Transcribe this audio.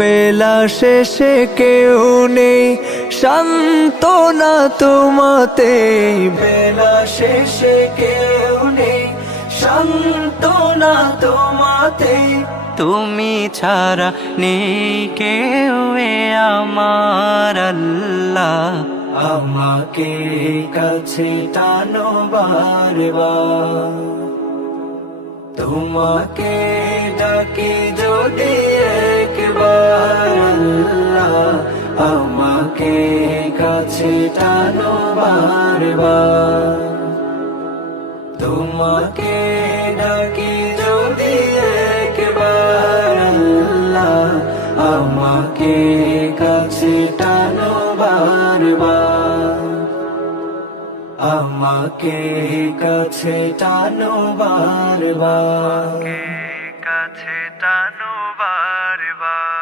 বেলা শেষে কেউ নেই সান্ত্বনা তোমাতে, বেলা শেষে কেউ নেই সান্ত্বনা তোমাতে, তুমি ছাড়া নেই কেউ এ আমার আল্লাহ। আমাকে কাছে টানো বারবার, তোমাকে ডাকি যদি একবার আল্লাহ, আমাকে কাছে টানো বারবার, তোমাকে ডাকি যদি একবার আল্লাহ, আমাকে কাছে টানো বারবার, আমাকে কাছে টানো বারবার, কাছে টানো বারবার।